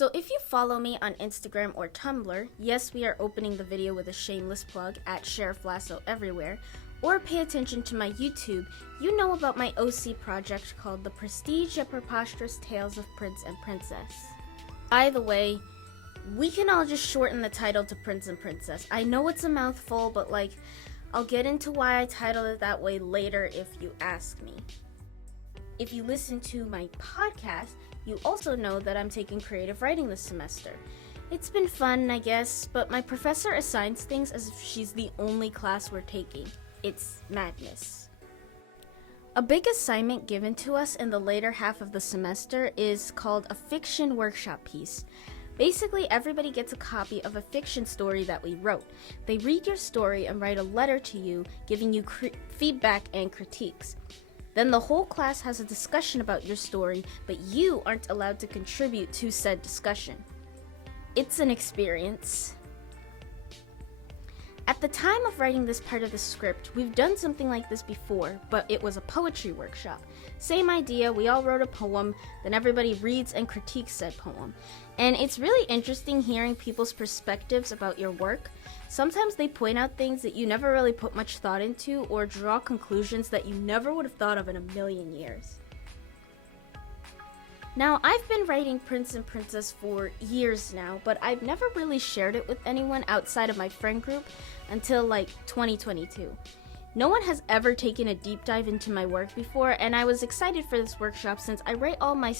So if you follow me on Instagram or Tumblr, yes, we are opening the video with a shameless plug at Sheriff Lasso everywhere, or pay attention to my YouTube, you know about my OC project called The Prestige Yet Preposterous Tales of Prince and Princess. By the way, we can all just shorten the title to Prince and Princess. I know it's a mouthful, but I'll get into why I titled it that way later if you ask me. If you listen to my podcast, you also know that I'm taking creative writing this semester. It's been fun, I guess, but my professor assigns things as if she's the only class we're taking. It's madness. A big assignment given to us in the later half of the semester is called a fiction workshop piece. Basically, everybody gets a copy of a fiction story that we wrote. They read your story and write a letter to you, giving you feedback and critiques. Then the whole class has a discussion about your story, but you aren't allowed to contribute to said discussion. It's an experience. At the time of writing this part of the script, we've done something like this before, but it was a poetry workshop. Same idea, we all wrote a poem, then everybody reads and critiques said poem. And it's really interesting hearing people's perspectives about your work. Sometimes they point out things that you never really put much thought into, or draw conclusions that you never would have thought of in a million years. Now, I've been writing Prince and Princess for years now, but I've never really shared it with anyone outside of my friend group until 2022. No one has ever taken a deep dive into my work before, and I was excited for this workshop since I write all my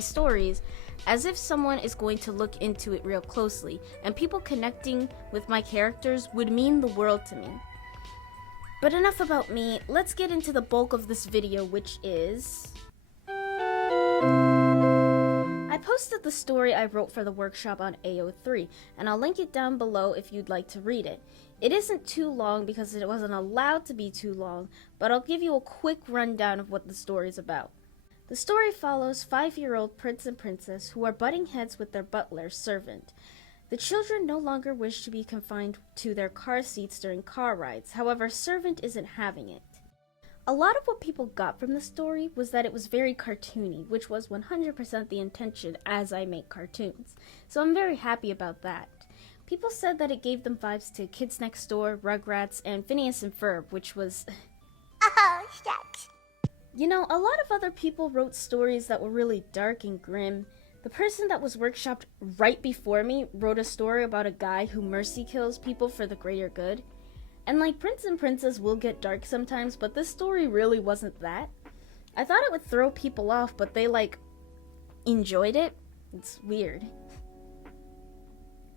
stories as if someone is going to look into it real closely, and people connecting with my characters would mean the world to me. But enough about me, let's get into the bulk of this video, which is... I posted the story I wrote for the workshop on AO3, and I'll link it down below if you'd like to read it. It isn't too long because it wasn't allowed to be too long, but I'll give you a quick rundown of what the story's about. The story follows 5-year-old Prince and Princess who are butting heads with their butler, Servant. The children no longer wish to be confined to their car seats during car rides, however, Servant isn't having it. A lot of what people got from the story was that it was very cartoony, which was 100% the intention as I make cartoons. So I'm very happy about that. People said that it gave them vibes to Kids Next Door, Rugrats, and Phineas and Ferb, which was... Oh, shucks. You know, a lot of other people wrote stories that were really dark and grim. The person that was workshopped right before me wrote a story about a guy who mercy kills people for the greater good. And Prince and Princess will get dark sometimes, but this story really wasn't that. I thought it would throw people off, but they enjoyed it. It's weird.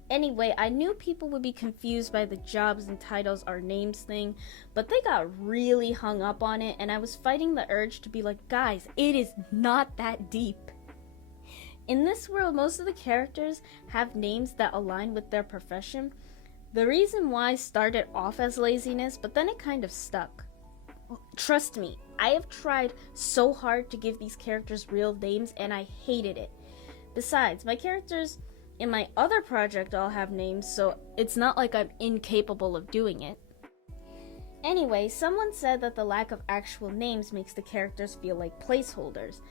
Anyway, I knew people would be confused by the jobs and titles are names thing, but they got really hung up on it, and I was fighting the urge to be like, guys, it is not that deep. In this world, most of the characters have names that align with their profession. The reason why started off as laziness, but then it kind of stuck. Trust me, I have tried so hard to give these characters real names, and I hated it. Besides, my characters in my other project all have names, so it's not like I'm incapable of doing it. Anyway, someone said that the lack of actual names makes the characters feel like placeholders.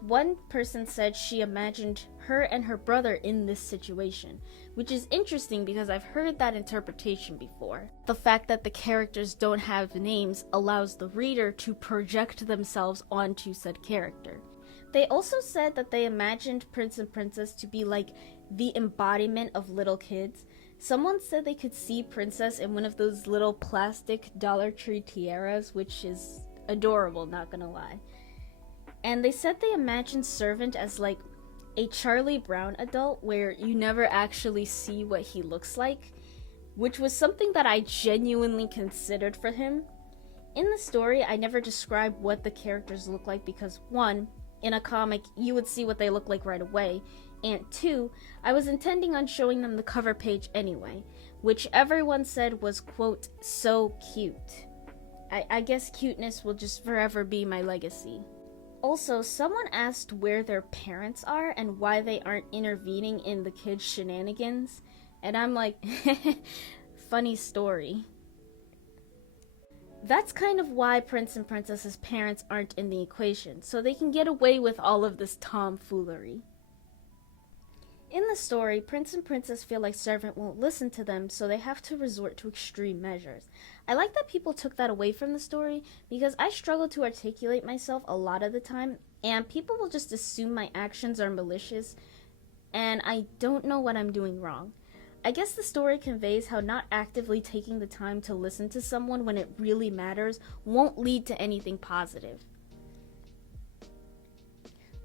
One person said she imagined her and her brother in this situation, which is interesting because I've heard that interpretation before. The fact that the characters don't have names allows the reader to project themselves onto said character. They also said that they imagined Prince and Princess to be the embodiment of little kids. Someone said they could see Princess in one of those little plastic Dollar Tree tiaras, which is adorable, not gonna lie. And they said they imagined Servant as a Charlie Brown adult where you never actually see what he looks like, which was something that I genuinely considered for him. In the story, I never described what the characters look like because 1, in a comic, you would see what they look like right away, and 2, I was intending on showing them the cover page anyway, which everyone said was, quote, so cute. I guess cuteness will just forever be my legacy. Also, someone asked where their parents are and why they aren't intervening in the kids' shenanigans, and I'm like, funny story. That's kind of why Prince and Princess's parents aren't in the equation, so they can get away with all of this tomfoolery. the story, Prince and Princess feel like Servant won't listen to them, so they have to resort to extreme measures. I like that people took that away from the story, because I struggle to articulate myself a lot of the time, and people will just assume my actions are malicious, and I don't know what I'm doing wrong. I guess the story conveys how not actively taking the time to listen to someone when it really matters won't lead to anything positive.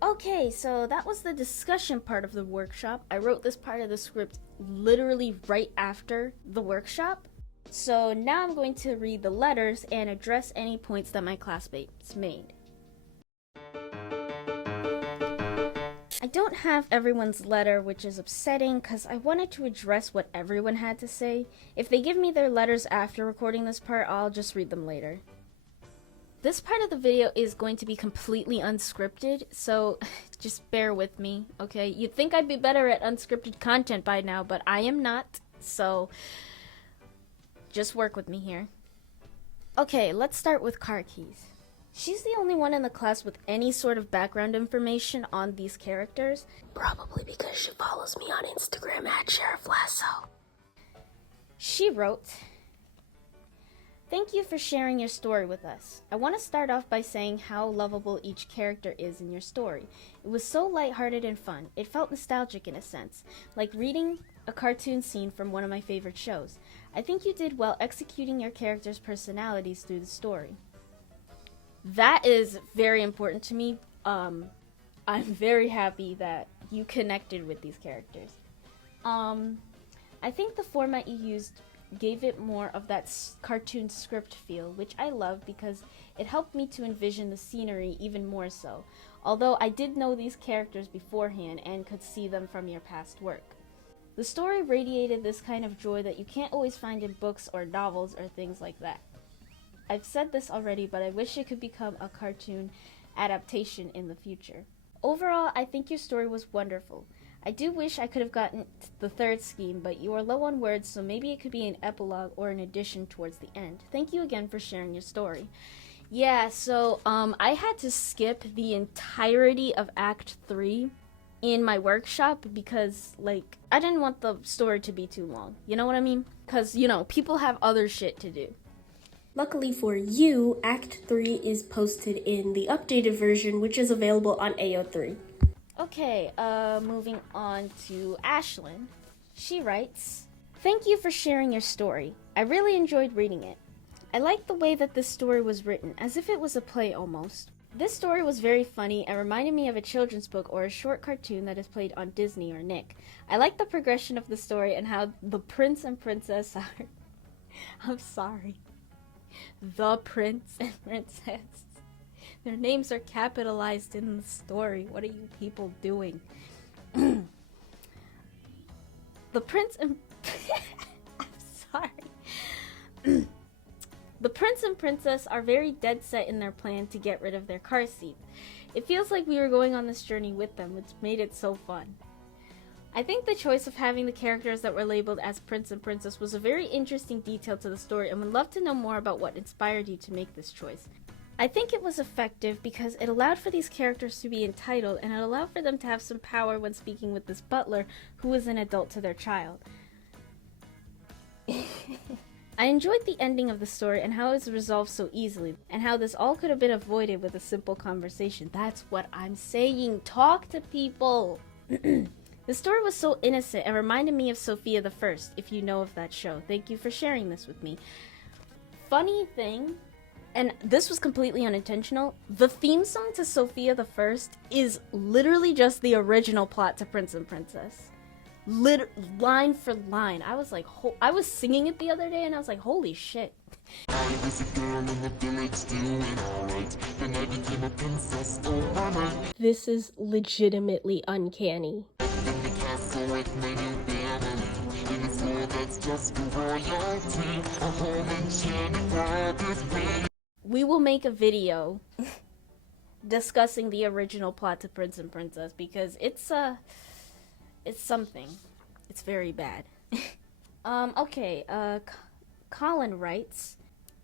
Okay, so that was the discussion part of the workshop. I wrote this part of the script literally right after the workshop. So now I'm going to read the letters and address any points that my classmates made. I don't have everyone's letter, which is upsetting because I wanted to address what everyone had to say. If they give me their letters after recording this part, I'll just read them later. This part of the video is going to be completely unscripted, so just bear with me, okay? You'd think I'd be better at unscripted content by now, but I am not, so just work with me here. Okay, let's start with car keys. She's the only one in the class with any sort of background information on these characters. Probably because she follows me on Instagram at Sheriff Lasso. She wrote, "Thank you for sharing your story with us. I want to start off by saying how lovable each character is in your story. It was so lighthearted and fun. It felt nostalgic in a sense, like reading a cartoon scene from one of my favorite shows. I think you did well executing your characters' personalities through the story." That is very important to me. I'm very happy that you connected with these characters. I think the format you used gave it more of that cartoon script feel, which I love because it helped me to envision the scenery even more so, although I did know these characters beforehand and could see them from your past work. The story radiated this kind of joy that you can't always find in books or novels or things like that. I've said this already, but I wish it could become a cartoon adaptation in the future. Overall, I think your story was wonderful. I do wish I could have gotten the third scheme, but you are low on words, so maybe it could be an epilogue or an addition towards the end. Thank you again for sharing your story. Yeah, so I had to skip the entirety of Act 3 in my workshop because, like, I didn't want the story to be too long. You know what I mean? Because, you know, people have other shit to do. Luckily for you, Act 3 is posted in the updated version, which is available on AO3. Okay, moving on to Ashlyn. She writes, "Thank you for sharing your story. I really enjoyed reading it. I liked the way that this story was written, as if it was a play almost. This story was very funny and reminded me of a children's book or a short cartoon that is played on Disney or Nick. I like the progression of the story and how the prince and princess are..." I'm sorry. The prince and princess. Their names are capitalized in the story. What are you people doing? The prince and... I'm sorry. The prince and princess are very dead set in their plan to get rid of their car seats. It feels like we were going on this journey with them, which made it so fun. I think the choice of having the characters that were labeled as Prince and Princess was a very interesting detail to the story and would love to know more about what inspired you to make this choice. I think it was effective because it allowed for these characters to be entitled and it allowed for them to have some power when speaking with this butler who is an adult to their child. I enjoyed the ending of the story and how it was resolved so easily, and how this all could have been avoided with a simple conversation. That's what I'm saying. Talk to people! The story was so innocent and reminded me of Sophia the First, if you know of that show. Thank you for sharing this with me. Funny thing, and this was completely unintentional, the theme song to Sophia the First is literally just the original plot to Prince and Princess. Line for line. I was like, I was singing it the other day and I was like, holy shit. I was a girl in the village doing alright. Then I became a princess, oh mama. This is legitimately uncanny. In the castle with my new family. In a school that's just for royalty. A home enchanted world is waiting. We will make a video discussing the original plot to Prince and Princess because it's something. It's very bad. Okay, Colin writes,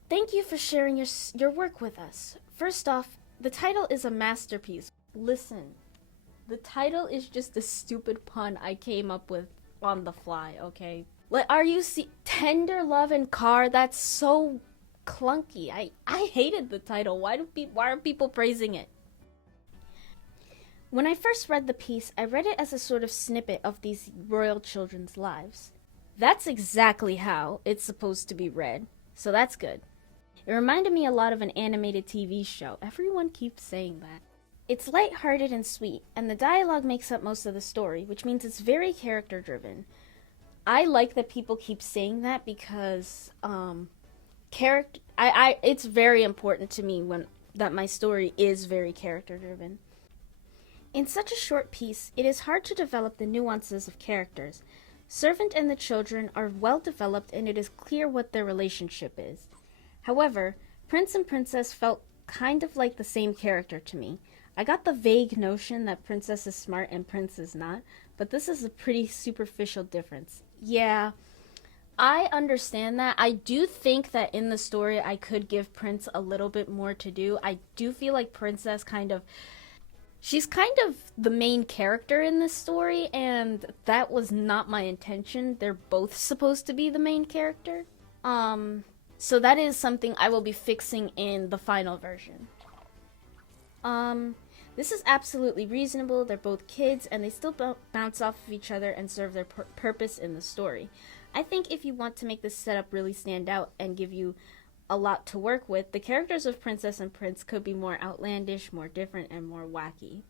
"Thank you for sharing your work with us. First off, the title is a masterpiece. Listen, The title is just a stupid pun I came up with on the fly, okay? Like, are you Tender Love and Car? That's so clunky. I hated the title. Why are people praising it? When I first read the piece, I read it as a sort of snippet of these royal children's lives. That's exactly how it's supposed to be read, so that's good. It reminded me a lot of an animated TV show. Everyone keeps saying that. It's lighthearted and sweet, and the dialogue makes up most of the story, which means it's very character-driven. I like that people keep saying that because it's very important to me that my story is very character-driven. In such a short piece, it is hard to develop the nuances of characters. Servant and the children are well developed, and it is clear what their relationship is. However, Prince and Princess felt kind of like the same character to me. I got the vague notion that Princess is smart and Prince is not, but this is a pretty superficial difference. Yeah, I understand that. I do think that in the story I could give Prince a little bit more to do. I do feel like Princess she's kind of the main character in this story, and that was not my intention. They're both supposed to be the main character. So that is something I will be fixing in the final version. This is absolutely reasonable. They're both kids, and they still bounce off of each other and serve their purpose in the story. I think if you want to make this setup really stand out and give you a lot to work with, the characters of Princess and Prince could be more outlandish, more different, and more wacky.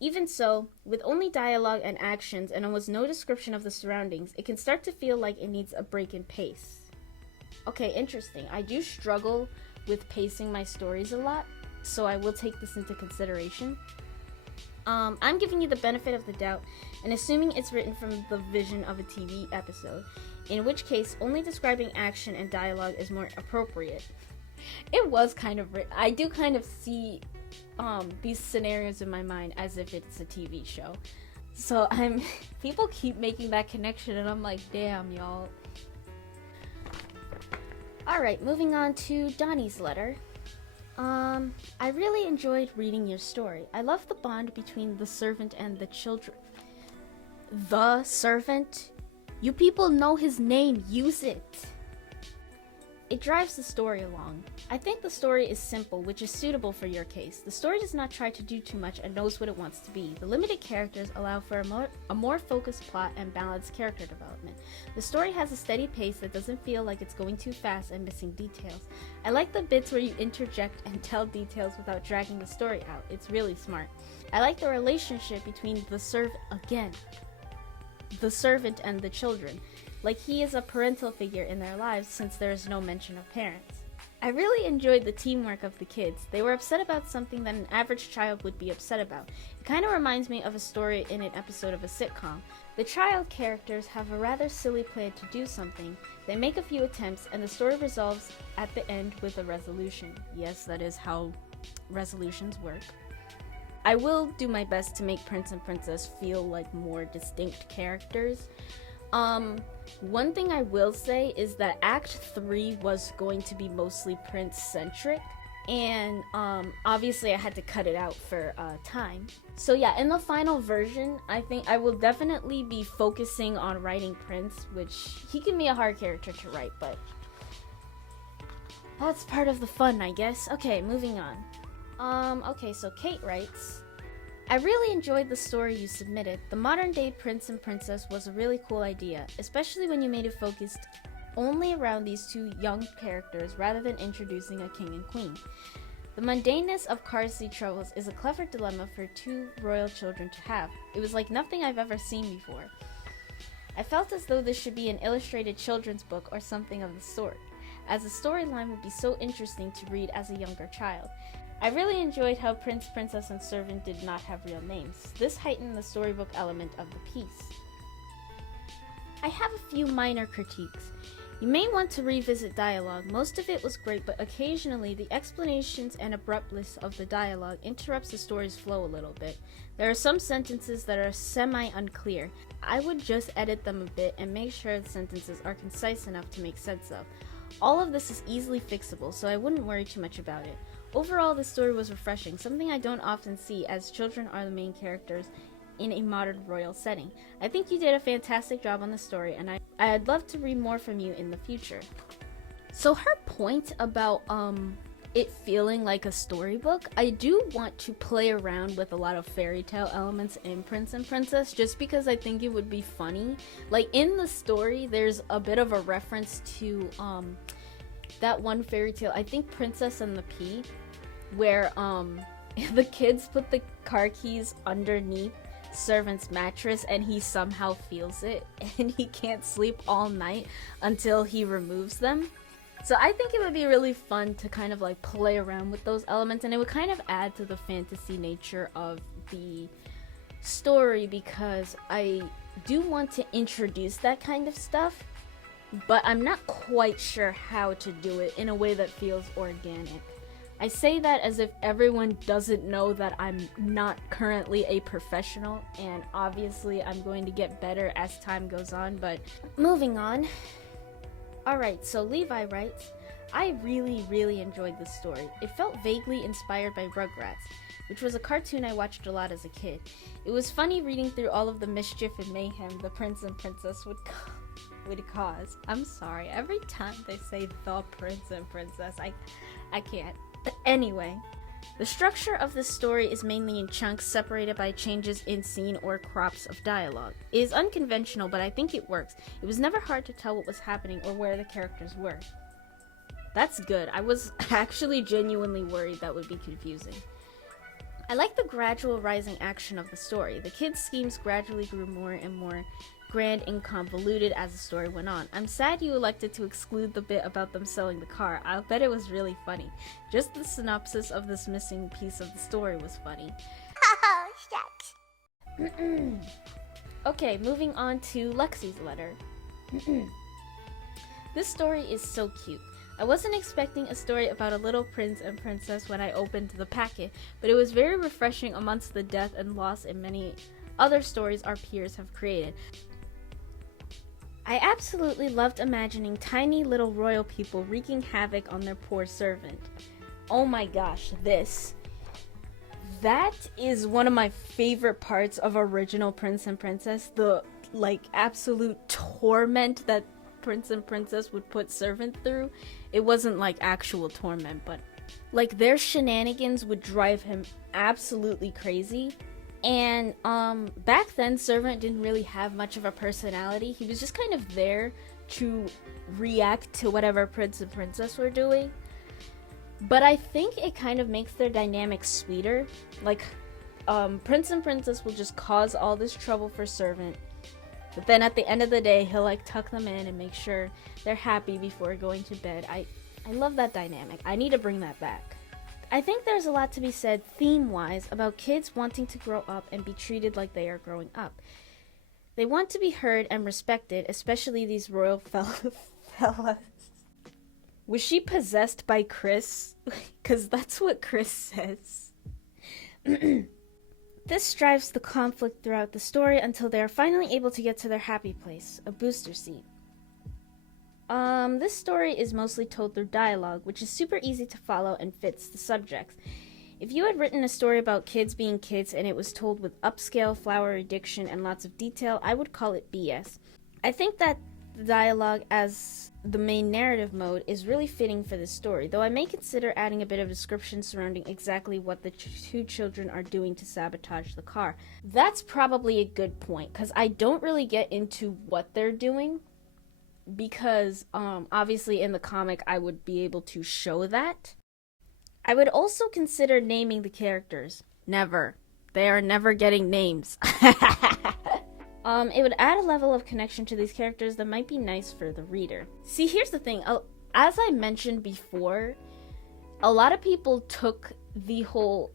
Even so, with only dialogue and actions and almost no description of the surroundings, it can start to feel like it needs a break in pace. Okay, interesting. I do struggle with pacing my stories a lot, so I will take this into consideration. I'm giving you the benefit of the doubt and assuming it's written from the vision of a TV episode, in which case only describing action and dialogue is more appropriate. It was kind of written. I do kind of see these scenarios in my mind as if it's a TV show. So people keep making that connection and I'm like, damn, y'all. Alright, moving on to Donnie's letter. I really enjoyed reading your story. I love the bond between the servant and the children. The servant? You people know his name, use it. It drives the story along. I think the story is simple, which is suitable for your case. The story does not try to do too much and knows what it wants to be. The limited characters allow for a more focused plot and balanced character development. The story has a steady pace that doesn't feel like it's going too fast and missing details. I like the bits where you interject and tell details without dragging the story out. It's really smart. I like the relationship between the servant and the children. Like he is a parental figure in their lives since there is no mention of parents. I really enjoyed the teamwork of the kids. They were upset about something that an average child would be upset about. It kind of reminds me of a story in an episode of a sitcom. The child characters have a rather silly plan to do something. They make a few attempts and the story resolves at the end with a resolution. Yes, that is how resolutions work. I will do my best to make Prince and Princess feel like more distinct characters. One thing I will say is that Act 3 was going to be mostly Prince-centric, and obviously I had to cut it out for time. So yeah, in the final version, I think I will definitely be focusing on writing Prince, which he can be a hard character to write, but that's part of the fun, I guess. Okay, moving on. Okay, so Kate writes, I really enjoyed the story you submitted. The modern-day Prince and Princess was a really cool idea, especially when you made it focused only around these two young characters rather than introducing a king and queen. The mundaneness of carsey troubles is a clever dilemma for two royal children to have. It was like nothing I've ever seen before. I felt as though this should be an illustrated children's book or something of the sort, as the storyline would be so interesting to read as a younger child. I really enjoyed how Prince, Princess, and Servant did not have real names. This heightened the storybook element of the piece. I have a few minor critiques. You may want to revisit dialogue. Most of it was great, but occasionally the explanations and abruptness of the dialogue interrupts the story's flow a little bit. There are some sentences that are semi-unclear. I would just edit them a bit and make sure the sentences are concise enough to make sense of. All of this is easily fixable, so I wouldn't worry too much about it. Overall, the story was refreshing, something I don't often see as children are the main characters in a modern royal setting. I think you did a fantastic job on the story, and I'd love to read more from you in the future. So her point about it feeling like a storybook, I do want to play around with a lot of fairy tale elements in Prince and Princess just because I think it would be funny. Like in the story, there's a bit of a reference to that one fairy tale, I think Princess and the Pea, where the kids put the car keys underneath servant's mattress and he somehow feels it and he can't sleep all night until he removes them. So I think it would be really fun to kind of like play around with those elements, and it would kind of add to the fantasy nature of the story because I do want to introduce that kind of stuff, but I'm not quite sure how to do it in a way that feels organic. I say that as if everyone doesn't know that I'm not currently a professional, and obviously I'm going to get better as time goes on, but moving on. Alright, so Levi writes, I really enjoyed this story. It felt vaguely inspired by Rugrats, which was a cartoon I watched a lot as a kid. It was funny reading through all of the mischief and mayhem the prince and princess would cause. I'm sorry, every time they say the prince and princess, I can't. But anyway, the structure of this story is mainly in chunks separated by changes in scene or crops of dialogue. It is unconventional, but I think it works. It was never hard to tell what was happening or where the characters were. That's good. I was actually genuinely worried that would be confusing. I like the gradual rising action of the story. The kids' schemes gradually grew more and more grand and convoluted as the story went on. I'm sad you elected to exclude the bit about them selling the car. I'll bet it was really funny. Just the synopsis of this missing piece of the story was funny. Oh, shucks. Okay, moving on to Lexi's letter. This story is so cute. I wasn't expecting a story about a little prince and princess when I opened the packet, but it was very refreshing amongst the death and loss in many other stories our peers have created. I absolutely loved imagining tiny little royal people wreaking havoc on their poor servant. Oh my gosh, that is one of my favorite parts of original Prince and Princess, the absolute torment that Prince and Princess would put servant through. It wasn't actual torment, but their shenanigans would drive him absolutely crazy. And back then, servant didn't really have much of a personality. He was just kind of there to react to whatever Prince and Princess were doing. But I think it kind of makes their dynamic sweeter. Prince and Princess will just cause all this trouble for servant, but then at the end of the day, he'll tuck them in and make sure they're happy before going to bed. I love that dynamic. I need to bring that back. I think there's a lot to be said theme-wise about kids wanting to grow up and be treated like they are growing up. They want to be heard and respected, especially these royal fellas. Was she possessed by Chris? Because that's what Chris says. This drives the conflict throughout the story until they are finally able to get to their happy place, a booster seat. This story is mostly told through dialogue, which is super easy to follow and fits the subjects. If you had written a story about kids being kids and it was told with upscale, flowery diction and lots of detail, I would call it BS. I think that the dialogue as the main narrative mode is really fitting for this story, though I may consider adding a bit of description surrounding exactly what the two children are doing to sabotage the car. That's probably a good point, because I don't really get into what they're doing, because obviously in the comic I would be able to show that. I would also consider naming the characters. Never. They are never getting names. It would add a level of connection to these characters that might be nice for the reader. See, here's the thing. As I mentioned before, a lot of people took the whole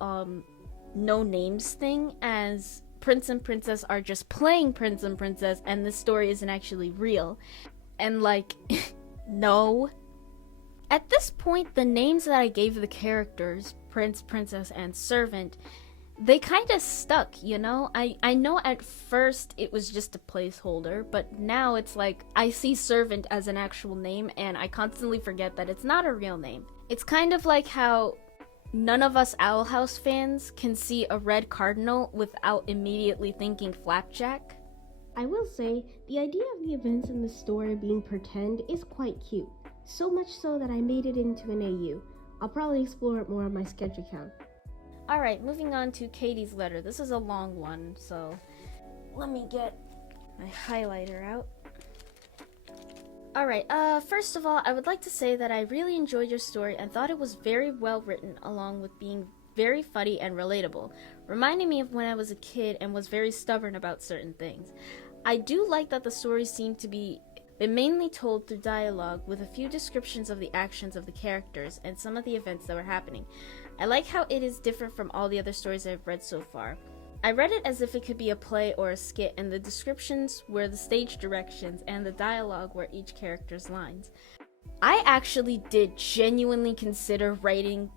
no names thing as Prince and Princess are just playing Prince and Princess and this story isn't actually real. And no. At this point, the names that I gave the characters, Prince, Princess, and Servant, they kind of stuck, you know? I know at first it was just a placeholder, but now it's I see Servant as an actual name, and I constantly forget that it's not a real name. It's kind of like how none of us Owl House fans can see a red cardinal without immediately thinking flapjack. I will say, the idea of the events in the story being pretend is quite cute. So much so that I made it into an AU. I'll probably explore it more on my sketch account. Alright, moving on to Katie's letter. This is a long one, so let me get my highlighter out. Alright, first of all, I would like to say that I really enjoyed your story and thought it was very well written, along with being very funny and relatable, reminding me of when I was a kid and was very stubborn about certain things. I do like that the story seemed to be mainly told through dialogue with a few descriptions of the actions of the characters and some of the events that were happening. I like how it is different from all the other stories I've read so far. I read it as if it could be a play or a skit, and the descriptions were the stage directions and the dialogue were each character's lines. I actually did genuinely consider writing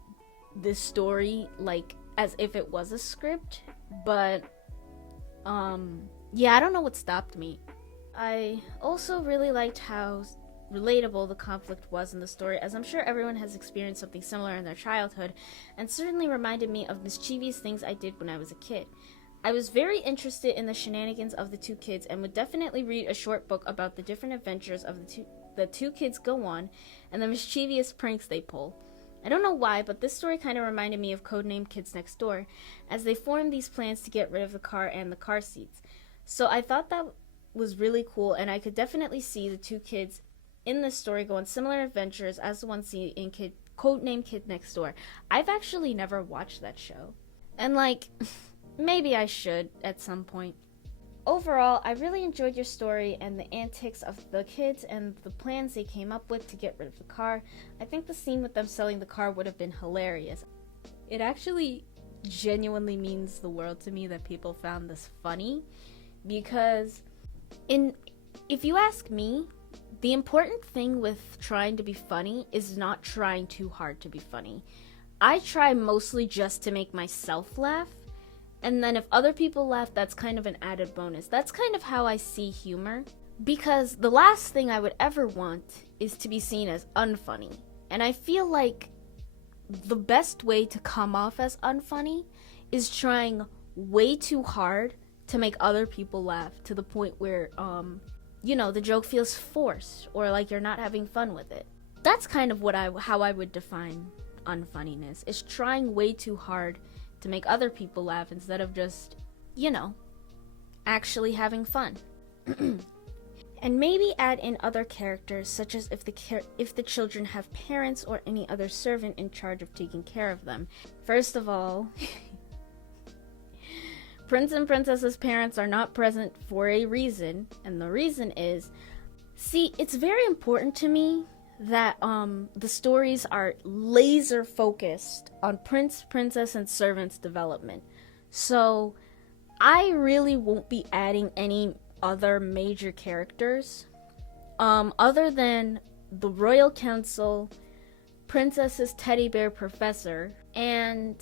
this story like as if it was a script, but yeah, I don't know what stopped me. I also really liked how relatable the conflict was in the story, as I'm sure everyone has experienced something similar in their childhood, and certainly reminded me of mischievous things I did when I was a kid. I was very interested in the shenanigans of the two kids and would definitely read a short book about the different adventures of the two kids go on and the mischievous pranks they pull. I don't know why, but this story kind of reminded me of Codename Kids Next Door, as they formed these plans to get rid of the car and the car seats. So I thought that was really cool, and I could definitely see the two kids in this story go on similar adventures as the one seen in Codename Kid Next Door. I've actually never watched that show, and maybe I should at some point. Overall, I really enjoyed your story and the antics of the kids and the plans they came up with to get rid of the car. I think the scene with them selling the car would have been hilarious. It actually genuinely means the world to me that people found this funny, because if you ask me, the important thing with trying to be funny is not trying too hard to be funny. I try mostly just to make myself laugh, and then if other people laugh, that's kind of an added bonus. That's kind of how I see humor, because the last thing I would ever want is to be seen as unfunny. And I feel like the best way to come off as unfunny is trying way too hard to make other people laugh to the point where, the joke feels forced or like you're not having fun with it. That's kind of how I would define unfunniness, is trying way too hard to make other people laugh instead of just, actually having fun. And maybe add in other characters, such as if the children have parents or any other servant in charge of taking care of them. First of all, Prince and Princess's parents are not present for a reason, and the reason is, it's very important to me that the stories are laser focused on Prince, Princess, and servant's development. So I really won't be adding any other major characters other than the Royal Council, Princess's teddy bear professor, and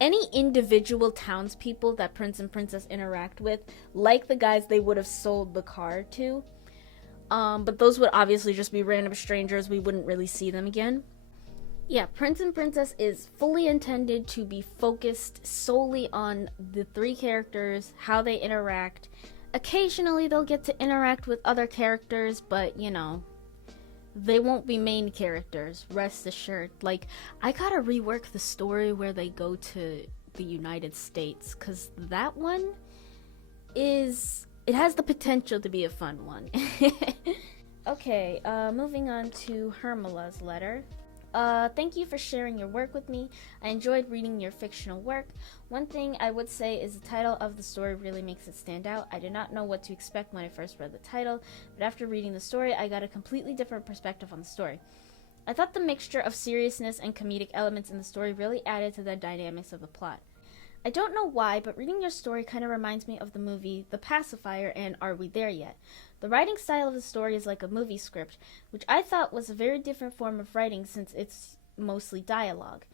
any individual townspeople that Prince and Princess interact with, like the guys they would have sold the car to. But those would obviously just be random strangers. We wouldn't really see them again. Yeah, Prince and Princess is fully intended to be focused solely on the three characters, how they interact. Occasionally they'll get to interact with other characters, but they won't be main characters, rest assured. I gotta rework the story where they go to the United States, because that one it has the potential to be a fun one. Okay, moving on to Hermela's letter. Thank you for sharing your work with me. I enjoyed reading your fictional work. One thing I would say is the title of the story really makes it stand out. I did not know what to expect when I first read the title, but after reading the story, I got a completely different perspective on the story. I thought the mixture of seriousness and comedic elements in the story really added to the dynamics of the plot. I don't know why, but reading your story kind of reminds me of the movie The Pacifier and Are We There Yet? The writing style of the story is like a movie script, which I thought was a very different form of writing since it's mostly dialogue.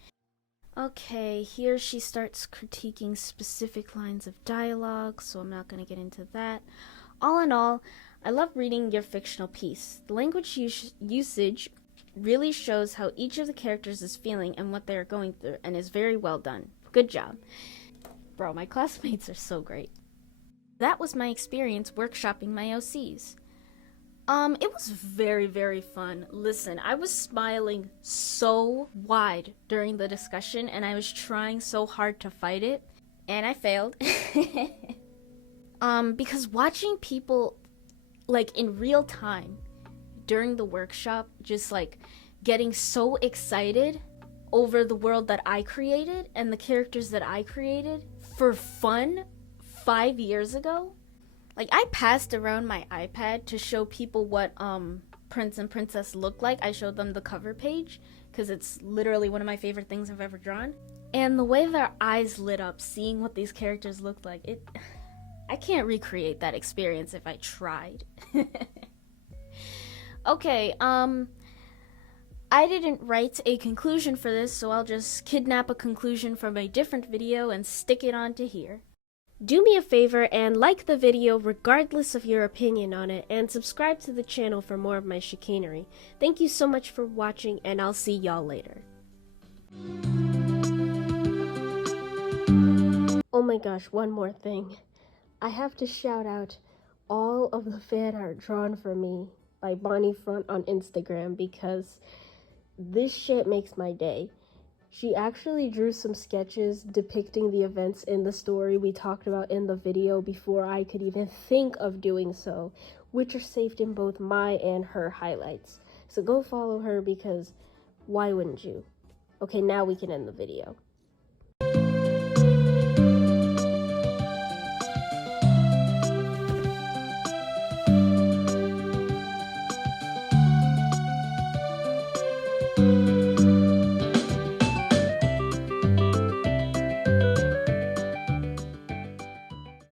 Okay, here she starts critiquing specific lines of dialogue, so I'm not going to get into that. All in all, I love reading your fictional piece. The language usage really shows how each of the characters is feeling and what they are going through, and is very well done. Good job. Bro, my classmates are so great. That was my experience workshopping my OCs. It was very, very fun. Listen, I was smiling so wide during the discussion, and I was trying so hard to fight it, and I failed. Because watching people, like, in real time during the workshop, just, like, getting so excited over the world that I created and the characters that I created for fun 5 years ago. Like, I passed around my iPad to show people what Prince and Princess look like. I showed them the cover page because it's literally one of my favorite things I've ever drawn. And the way their eyes lit up seeing what these characters looked like, I can't recreate that experience if I tried. Okay, I didn't write a conclusion for this, so I'll just kidnap a conclusion from a different video and stick it onto here. Do me a favor and like the video regardless of your opinion on it, and subscribe to the channel for more of my chicanery. Thank you so much for watching, and I'll see y'all later. Oh my gosh, one more thing. I have to shout out all of the fan art drawn for me by Bonnie Front on Instagram, because this shit makes my day. She actually drew some sketches depicting the events in the story we talked about in the video before I could even think of doing so, which are saved in both my and her highlights. So go follow her, because why wouldn't you? Okay, now we can end the video.